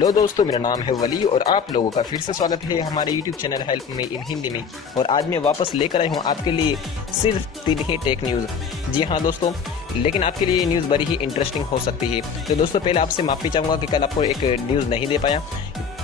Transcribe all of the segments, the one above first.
Hello दोस्तों, मेरा नाम है वली और आप लोगों का फिर से स्वागत है हमारे यूट्यूब चैनल हेल्प में इन हिंदी में। और आज मैं वापस लेकर आई हूँ आपके लिए सिर्फ 3 ही टेक न्यूज़। जी हाँ दोस्तों, लेकिन आपके लिए ये न्यूज़ बड़ी ही इंटरेस्टिंग हो सकती है। तो दोस्तों, पहले आपसे माफ़ी चाहूँगा कि कल आपको एक न्यूज़ नहीं दे पाया,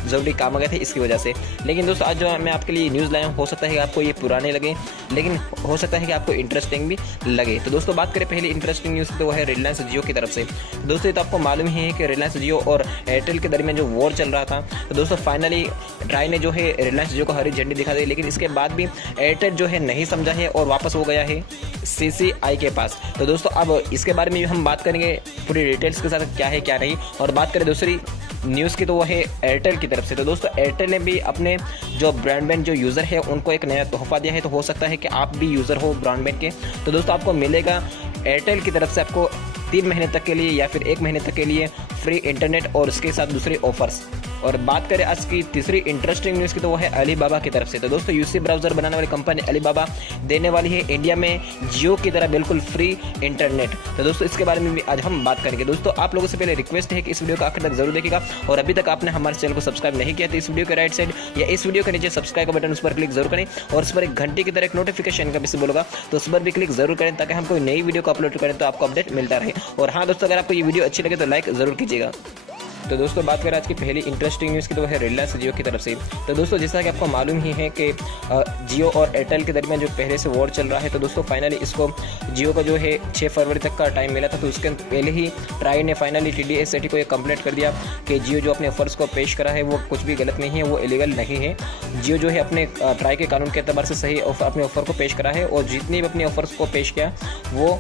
ज़रूरी काम आ गए थे इसकी वजह से। लेकिन दोस्तों, आज जो मैं आपके लिए न्यूज़ लाया हूँ, हो सकता है कि आपको ये पुराने लगे, लेकिन हो सकता है कि आपको इंटरेस्टिंग भी लगे। तो दोस्तों, बात करें पहले इंटरेस्टिंग न्यूज़ तो वो है रिलायंस जियो की तरफ से। तो दोस्तों, ये तो आपको मालूम ही है कि रिलायंस जियो और एयरटेल के दरमियान जो वॉर चल रहा था, तो दोस्तों फाइनली ट्राई ने जो है रिलायंस जियो को हरी झंडी दिखा दी। लेकिन इसके बाद भी एयरटेल जो है नहीं समझा है और वापस हो गया है CCI के पास। तो दोस्तों, अब इसके बारे में हम बात करेंगे पूरी डिटेल्स के साथ, क्या है क्या नहीं। और बात करें दूसरी न्यूज़ की तो वो है एयरटेल की तरफ से। तो दोस्तों, एयरटेल ने भी अपने जो ब्रॉडबैंड जो यूज़र है उनको एक नया तोहफा दिया है। तो हो सकता है कि आप भी यूज़र हो ब्रॉडबैंड के, तो दोस्तों आपको मिलेगा एयरटेल की तरफ से आपको 3 महीने तक के लिए या फिर 1 महीने तक के लिए फ्री इंटरनेट और उसके साथ दूसरे ऑफर्स। और बात करें आज की तीसरी इंटरेस्टिंग न्यूज़ की तो वो है अलीबाबा की तरफ से। तो दोस्तों, यूसी ब्राउज़र बनाने वाली कंपनी अलीबाबा देने वाली है इंडिया में जियो की तरह बिल्कुल फ्री इंटरनेट। तो दोस्तों, इसके बारे में भी आज हम बात करेंगे। दोस्तों, आप लोगों से पहले रिक्वेस्ट है कि इस वीडियो को आखिर तक जरूर देखिएगा। और अभी तक आपने हमारे चैनल को सब्सक्राइब नहीं किया तो इस वीडियो के राइट साइड या इस वीडियो के नीचे सब्सक्राइब का बटन, उस पर क्लिक जरूर करें। और उस पर एक घंटे की तरह एक नोटिफिकेशन का भी सिंबल होगा, तो उस पर भी क्लिक जरूर करें ताकि हम कोई नई वीडियो को अपलोड करें तो आपको अपडेट मिलता रहे। और हाँ दोस्तों, अगर आपको ये वीडियो अच्छी लगे तो लाइक जरूर कीजिएगा। तो दोस्तों, बात करें आज की पहली इंटरेस्टिंग न्यूज़ की तो है रिलायंस जियो की तरफ से। तो दोस्तों, जैसा कि आपको मालूम ही है कि जियो और एयरटेल के दरमियान जो पहले से वॉर चल रहा है, तो दोस्तों फाइनली इसको जियो का जो है 6 फरवरी तक का टाइम मिला था। तो उसके पहले ही ट्राई ने फाइनली TDSAT को ये कंप्लेंट कर दिया कि जियो जो अपने ऑफर्स को पेश करा है वो कुछ भी गलत नहीं है, वो इलीगल नहीं है। जियो जो है अपने ट्राई के कानून के अतबार से सही अपने ऑफर को पेश करा है और जितनी भी अपने ऑफर्स को पेश किया वो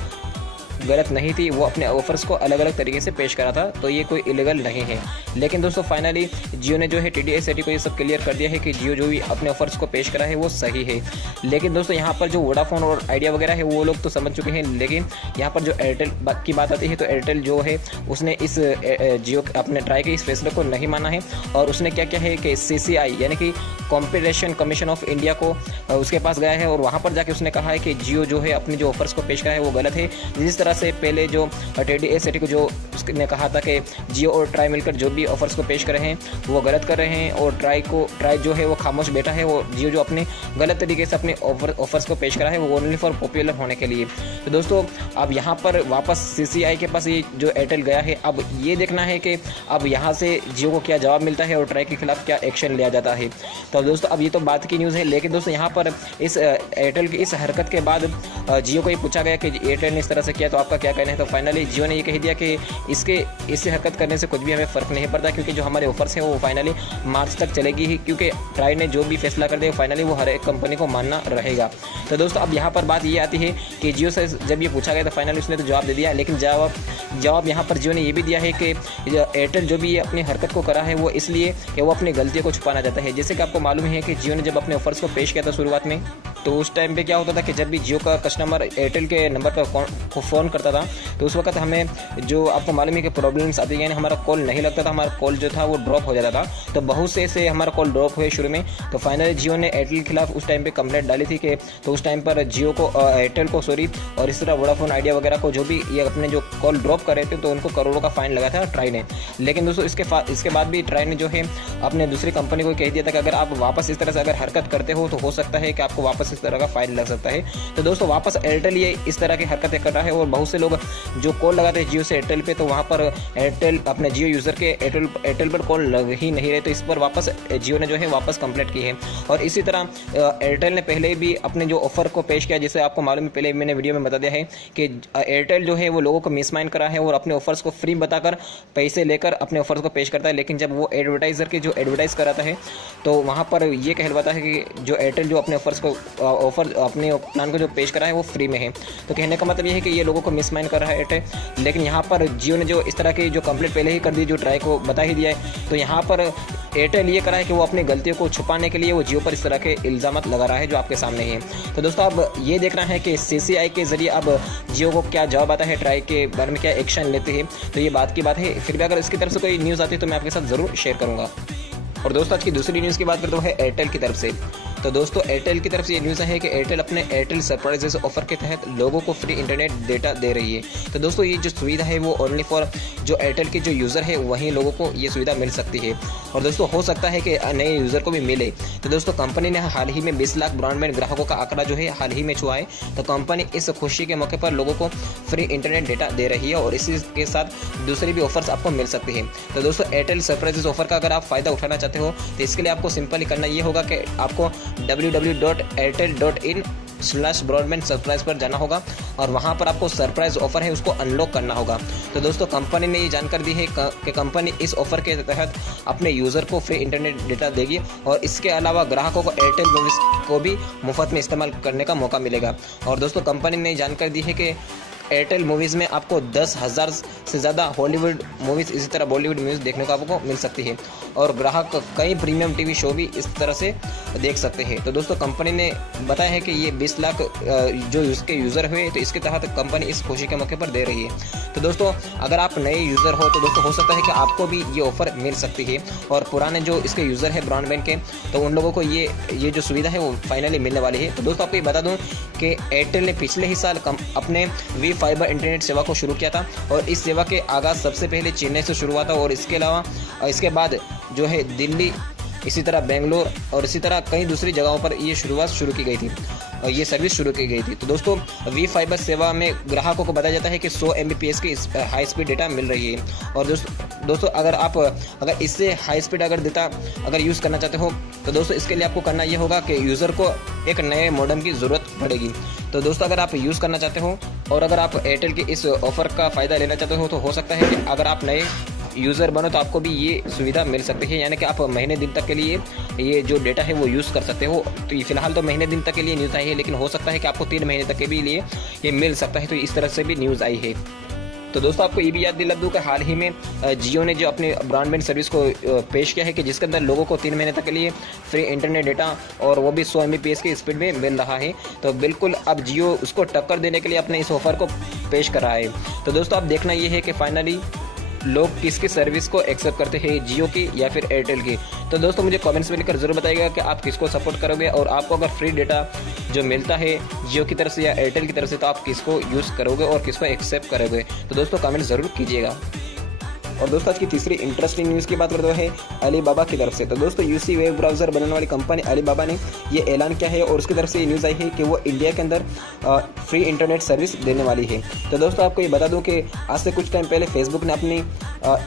गलत नहीं थी, वो अपने ऑफर्स को अलग अलग तरीके से पेश करा था, तो ये कोई इलीगल नहीं है। लेकिन दोस्तों फाइनली जियो ने जो है TDSAT को ये सब क्लियर कर दिया है कि जियो जो भी अपने ऑफर्स को पेश करा है वो सही है। लेकिन दोस्तों, यहाँ पर जो वोडाफोन और आइडिया वगैरह है वो लोग तो समझ चुके हैं, लेकिन यहाँ पर जो एयरटेल की बात आती है तो एयरटेल जो है उसने इस जियो अपने ट्राई के इस फैसले को नहीं माना है। और उसने क्या क्या है कि CCI यानी कि कॉम्पिटिशन कमीशन ऑफ इंडिया को उसके पास गया है और वहाँ पर जाके उसने कहा है कि जियो जो है अपने जो ऑफर्स को पेश करा है वो गलत है। जिस तरह से पहले जो TDSAT को जो उसने कहा था कि जियो और ट्राई मिलकर जो भी ऑफर्स को पेश कर रहे हैं वो गलत कर रहे हैं और ट्राई जो है वो खामोश बैठा है, वो जियो जो अपने गलत तरीके से अपने ऑफर्स को पेश करा है वो ओनली फॉर पॉपुलर होने के लिए। तो दोस्तों, अब यहाँ पर वापस CCI के पास ये जो एयरटेल गया है, अब ये देखना है कि अब यहाँ से जियो को क्या जवाब मिलता है और ट्राई के खिलाफ क्या एक्शन लिया जाता है। तो दोस्तों, अब ये तो बात की न्यूज़ है, लेकिन दोस्तों यहाँ पर इस एयरटेल की इस हरकत के बाद जियो को ये पूछा गया कि एयरटेल ने इस तरह से किया तो आपका क्या कहना है। तो फाइनली जियो ने ये कह दिया कि इससे हरकत करने से कुछ भी हमें फ़र्क नहीं पड़ता, क्योंकि जो हमारे ऑफर्स हैं वो फाइनली मार्च तक चलेगी ही, क्योंकि ट्राई ने जो भी फैसला कर दिया फाइनली वो हर एक कंपनी को मानना रहेगा। तो दोस्तों, अब यहाँ पर बात ये आती है कि जियो से जब ये पूछा गया तो फाइनली उसने तो जवाब दे दिया, लेकिन जवाब यहाँ पर जियो ने ये भी दिया है कि एयरटेल जो भी ये अपनी हरकत को करा है वो इसलिए कि वो अपनी गलतियों को छुपाना चाहता है। जैसे कि आपको मालूम है कि जियो ने जब अपने ऑफर्स को पेश किया था शुरुआत में, तो उस टाइम पे क्या होता था कि जब भी जियो का कस्टमर एयरटेल के नंबर पर फ़ोन करता था तो उस वक्त हमें जो आपको मालूम है कि प्रॉब्लम्स आती है, यानी हमारा कॉल नहीं लगता था, हमारा कॉल जो था वो ड्रॉप हो जाता था। तो बहुत से ऐसे हमारा कॉल ड्रॉप हुए शुरू में। तो फाइनली जियो ने एयरटेल के खिलाफ उस टाइम पे कंप्लेंट डाली थी कि तो उस टाइम पर जियो को एयरटेल को और इस तरह वोडाफोन आइडिया वगैरह को जो भी ये अपने जो कॉल ड्रॉप कर रहे थे तो उनको करोड़ों का फाइन लगा था ट्राई ने। लेकिन दोस्तों, इसके बाद भी ट्राई ने जो है अपने दूसरी कंपनी को कह दिया था कि अगर आप वापस इस तरह से अगर हरकत करते हो तो हो सकता है कि आपको वापस इस तरह का फाइन लग सकता है। तो दोस्तों, वापस एयरटेल ये इस तरह की हरकतें कर रहा है और बहुत से लोग जो कॉल लगाते हैं जियो से एयरटेल पे, तो वहाँ पर एयरटेल अपने जियो यूज़र के एयरटेल पर कॉल लग ही नहीं रहे। तो इस पर वापस जियो ने जो है वापस कंप्लेंट की है। और इसी तरह एयरटेल ने पहले भी अपने जो ऑफर को पेश किया, जैसे आपको मालूम है पहले मैंने वीडियो में बता दिया है कि एयरटेल जो है वो लोगों को मिसमाइंड करा है और अपने ऑफर्स को फ्री बताकर पैसे लेकर अपने ऑफर्स को पेश करता है। लेकिन जब वो एडवर्टाइज़र की जो एडवर्टाइज कराता है तो वहाँ पर ये कहलवाता है कि जो एयरटेल जो अपने ऑफर्स को अपने प्लान को जो पेश करा है वो फ्री में है। तो कहने का मतलब ये है कि ये लोगों को मिसमाइंड कर रहा है एयरटेल। लेकिन यहाँ पर जियो ने जो इस तरह की जो कंप्लेंट पहले ही कर दी, जो ट्राई को बता ही दिया है, तो यहाँ पर एयरटेल ये करा है कि वो अपनी गलतियों को छुपाने के लिए वो जियो पर इस तरह के इल्ज़ाम लगा रहा है जो आपके सामने है। तो दोस्तों, अब ये देखना है कि CCI के जरिए अब जियो को क्या जवाब आता है, ट्राई के बारे में क्या एक्शन लेते हैं। तो ये बात की बात है। फिर भी अगर इसकी तरफ से कोई न्यूज़ आती है तो मैं आपके साथ ज़रूर शेयर करूँगा। और दोस्तों, आज की दूसरी न्यूज़ की बात करते हैं एयरटेल की तरफ से। तो दोस्तों एयरटेल की तरफ से ये न्यूज़ है कि एयरटेल अपने एयरटेल सरप्राइजेस ऑफर के तहत लोगों को फ्री इंटरनेट डेटा दे रही है। तो दोस्तों ये जो सुविधा है वो ओनली फॉर जो एयरटेल के जो यूज़र है वहीं लोगों को ये सुविधा मिल सकती है, और दोस्तों हो सकता है कि नए यूज़र को भी मिले। तो दोस्तों कंपनी ने हाल ही में 20 लाख ब्रॉडबैंड ग्राहकों का आंकड़ा जो है हाल ही में छुआ है। तो कंपनी इस खुशी के मौके पर लोगों को फ्री इंटरनेट डेटा दे रही है और इसी के साथ दूसरी भी ऑफर्स आपको मिल सकती है। तो दोस्तों एयरटेल सरप्राइजेस ऑफर का अगर आप फ़ायदा उठाना चाहते हो तो इसके लिए आपको सिंपली करना ये होगा कि आपको www.airtel.in/broadband सरप्राइज पर जाना होगा और वहां पर आपको सरप्राइज ऑफर है उसको अनलॉक करना होगा। तो दोस्तों कंपनी ने ये जानकारी दी है कि कंपनी इस ऑफर के तहत अपने यूज़र को फ्री इंटरनेट डेटा देगी और इसके अलावा ग्राहकों को एयरटेल मूवीज को भी मुफ्त में इस्तेमाल करने का मौका मिलेगा। और दोस्तों कंपनी ने जानकारी दी है कि एयरटेल मूवीज़ में आपको 10,000 से ज़्यादा हॉलीवुड मूवीज़, इसी तरह बॉलीवुड मूवीज़ देखने को आपको मिल सकती है और ग्राहक कई प्रीमियम टीवी शो भी इस तरह से देख सकते हैं। तो दोस्तों कंपनी ने बताया है कि ये 20 लाख जो इसके यूज़र हुए तो इसके तहत कंपनी इस खुशी के मौके पर दे रही है। तो दोस्तों अगर आप नए यूज़र हो तो दोस्तों हो सकता है कि आपको भी ये ऑफ़र मिल सकती है और पुराने जो इसके यूज़र है ब्रॉडबैंड के तो उन लोगों को ये जो सुविधा है वो फाइनली मिलने वाली है। तो दोस्तों आपको ये बता दूँ कि एयरटेल ने पिछले ही साल अपने वी फाइबर इंटरनेट सेवा को शुरू किया था और इस सेवा के आगाज़ सबसे पहले चेन्नई से शुरू हुआ था और इसके अलावा इसके बाद जो है दिल्ली, इसी तरह बेंगलोर और इसी तरह कई दूसरी जगहों पर ये शुरुआत शुरू की गई थी और ये सर्विस शुरू की गई थी। तो दोस्तों वी फाइबर सेवा में ग्राहकों को बताया जाता है कि 100 Mbps की हाई स्पीड डेटा मिल रही है और दोस्तों अगर इससे हाई स्पीड अगर यूज़ करना चाहते हो तो दोस्तों इसके लिए आपको करना ये होगा कि यूज़र को एक नए मॉडेम की ज़रूरत पड़ेगी। तो दोस्तों अगर आप यूज़ करना चाहते हो और अगर आप एयरटेल के इस ऑफ़र का फ़ायदा लेना चाहते हो तो हो सकता है कि अगर आप नए यूज़र बनो तो आपको भी ये सुविधा मिल सकती है, यानी कि आप महीने दिन तक के लिए ये जो डेटा है वो यूज़ कर सकते हो। तो फिलहाल तो महीने दिन तक के लिए न्यूज़ आई है, लेकिन हो सकता है कि आपको 3 महीने तक के भी लिए ये मिल सकता है। तो इस तरह से भी न्यूज़ आई है। तो दोस्तों आपको ये भी याद दिला दूँ कि हाल ही में जियो ने जो अपने ब्रॉडबैंड सर्विस को पेश किया है कि जिसके अंदर लोगों को 3 महीने तक के लिए फ्री इंटरनेट डेटा और वो भी 100 Mbps की स्पीड में मिल रहा है। तो बिल्कुल अब जियो उसको टक्कर देने के लिए अपने इस ऑफर को पेश कर रहा है। तो दोस्तों आप देखना ये है कि फाइनली लोग किसकी सर्विस को एक्सेप्ट करते हैं, जियो की या फिर एयरटेल की। तो दोस्तों मुझे कमेंट्स में लिखकर जरूर बताइएगा कि आप किसको सपोर्ट करोगे और आपको अगर फ्री डेटा जो मिलता है जियो की तरफ से या एयरटेल की तरफ से तो आप किसको यूज़ करोगे और किसको एक्सेप्ट करोगे। तो दोस्तों कमेंट ज़रूर कीजिएगा। और दोस्तों आज की तीसरी इंटरेस्टिंग न्यूज़ की बात करते हैं अलीबाबा की तरफ से। तो दोस्तों यूसी वेब ब्राउज़र बनाने वाली कंपनी अलीबाबा ने ये ऐलान किया है और उसकी तरफ से ये न्यूज़ आई है कि वो इंडिया के अंदर फ्री इंटरनेट सर्विस देने वाली है। तो दोस्तों आपको ये बता दूं कि आज से कुछ टाइम पहले फेसबुक ने अपनी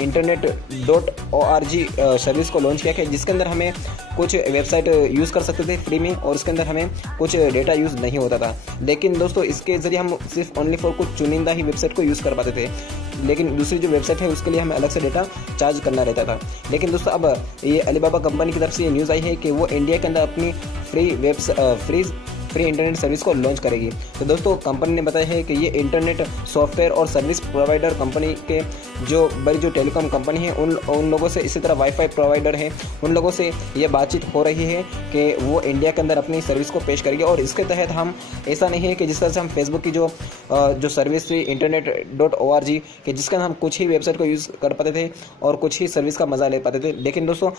internet.org सर्विस को लॉन्च किया है जिसके अंदर हमें कुछ वेबसाइट यूज़ कर सकते थे फ्री में और उसके अंदर हमें कुछ डेटा यूज़ नहीं होता था। लेकिन दोस्तों इसके ज़रिए हम सिर्फ ओनली फॉर कुछ चुनिंदा ही वेबसाइट को यूज़ कर पाते थे, लेकिन दूसरी जो वेबसाइट है उसके लिए हमें अलग से डेटा चार्ज करना रहता था। लेकिन दोस्तों अब ये अलीबाबा कंपनी की तरफ से ये न्यूज़ आई है कि वो इंडिया के अंदर अपनी फ्री इंटरनेट सर्विस को लॉन्च करेगी। तो दोस्तों कंपनी ने बताया है कि ये इंटरनेट सॉफ्टवेयर और सर्विस प्रोवाइडर कंपनी के जो बड़ी जो टेलीकॉम कंपनी है उन लोगों से, इसी तरह वाईफाई प्रोवाइडर है उन लोगों से ये बातचीत हो रही है कि वो इंडिया के अंदर अपनी सर्विस को पेश करेगी। और इसके तहत हम ऐसा नहीं है कि जिस तरह से हम फेसबुक की जो सर्विस थी internet.org कि जिसके अंदर हम कुछ ही वेबसाइट को यूज़ कर पाते थे और कुछ ही सर्विस का मज़ा ले पाते थे, लेकिन दोस्तों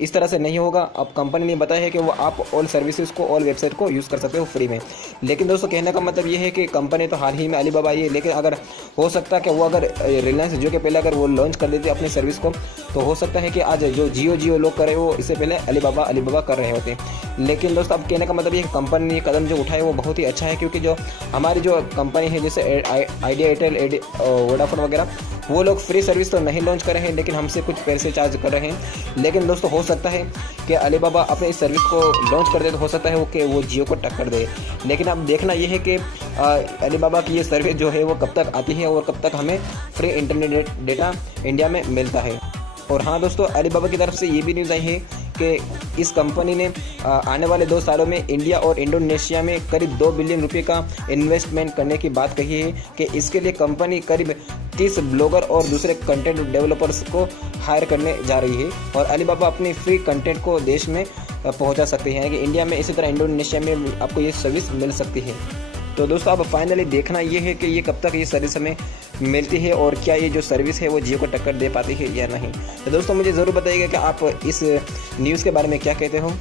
इस तरह से नहीं होगा। अब कंपनी ने बताया है कि वो आप ऑल सर्विसेज को, ऑल वेबसाइट को यूज़ कर सकते हो फ्री में। लेकिन दोस्तों कहने का मतलब ये है कि कंपनी तो हाल ही में अलीबाबा आई है, लेकिन अगर हो सकता है कि वो अगर रिलायंस जियो के पहले अगर वो लॉन्च कर देते अपनी सर्विस को तो हो सकता है कि आज जो जियो लोग कर रहे हो इससे पहले अलीबाबा कर रहे होते। लेकिन दोस्तों अब कहने का मतलब ये कंपनी ने कदम जो उठाए वो बहुत ही अच्छा है, क्योंकि जो हमारी जो कंपनी है जैसे आइडिया, एयरटेल, वोडाफोन वगैरह वो लोग फ्री सर्विस तो नहीं लॉन्च कर रहे हैं, लेकिन हमसे कुछ पैसे चार्ज कर रहे हैं। लेकिन दोस्तों हो सकता है कि अलीबाबा अपने इस सर्विस को लॉन्च कर दे तो हो सकता है कि वो जियो को टक्कर दे। लेकिन अब देखना ये है कि अलीबाबा की ये सर्विस जो है वो कब तक आती है और कब तक हमें फ्री इंटरनेट डेटा इंडिया में मिलता है। और हाँ दोस्तों अलीबाबा की तरफ से ये भी न्यूज़ आई है कि इस कंपनी ने आने वाले 2 सालों में इंडिया और इंडोनेशिया में करीब 2 बिलियन रुपए का इन्वेस्टमेंट करने की बात कही है कि इसके लिए कंपनी करीब 30 ब्लॉगर और दूसरे कंटेंट डेवलपर्स को हायर करने जा रही है और अलीबाबा अपनी फ्री कंटेंट को देश में पहुंचा सकती है कि इंडिया में, इसी तरह इंडोनेशिया में आपको ये सर्विस मिल सकती है। तो दोस्तों अब फाइनली देखना ये है कि ये कब तक ये सर्विस हमें मिलती है और क्या ये जो सर्विस है वो जियो को टक्कर दे पाती है या नहीं। तो दोस्तों मुझे ज़रूर बताइएगा कि आप इस न्यूज़ के बारे में क्या कहते हो।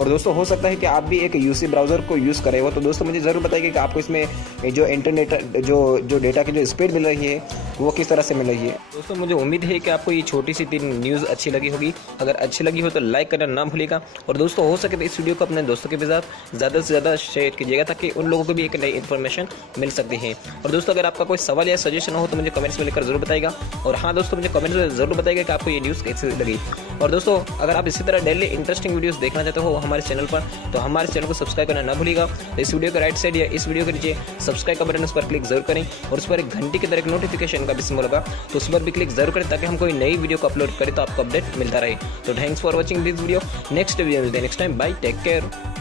और दोस्तों हो सकता है कि आप भी एक यूसी ब्राउज़र को यूज़ कर रहे हो, तो दोस्तों मुझे ज़रूर बताइए कि आपको इसमें जो इंटरनेट जो डेटा की जो स्पीड मिल रही है वो किस तरह से मिल रही है। दोस्तों मुझे उम्मीद है कि आपको ये छोटी सी 3 न्यूज़ अच्छी लगी होगी। अगर अच्छी लगी हो तो लाइक करना ना भूलिएगा, और दोस्तों हो सके तो इस वीडियो को अपने दोस्तों के साथ ज़्यादा से ज़्यादा शेयर कीजिएगा ताकि उन लोगों को भी एक नई इन्फॉर्मेशन मिल सकती है। और दोस्तों अगर आपका कोई सवाल या सजेशन हो तो मुझे कमेंट्स में लिखकर जरूर बताइएगा। और हाँ दोस्तों, मुझे कमेंट्स में जरूर बताइएगा कि आपको ये न्यूज़ कैसी लगी। और दोस्तों अगर आप इसी तरह डेली इंटरेस्टिंग वीडियोस देखना चाहते हो हमारे चैनल पर, तो हमारे चैनल को सब्सक्राइब करना ना भूलिएगा। तो इस वीडियो के राइट साइड या इस वीडियो के नीचे सब्सक्राइब का बटन, उस पर क्लिक जरूर करें, और उस पर एक घंटी की तरह एक नोटिफिकेशन का भी सिंबल होगा, तो उस पर भी क्लिक जरूर करें ताकि हम कोई नई वीडियो को अपलोड करें तो आपको अपडेट मिलता रहे। तो thanks for watching this video. Next video मिलते हैं next time. Bye, take care.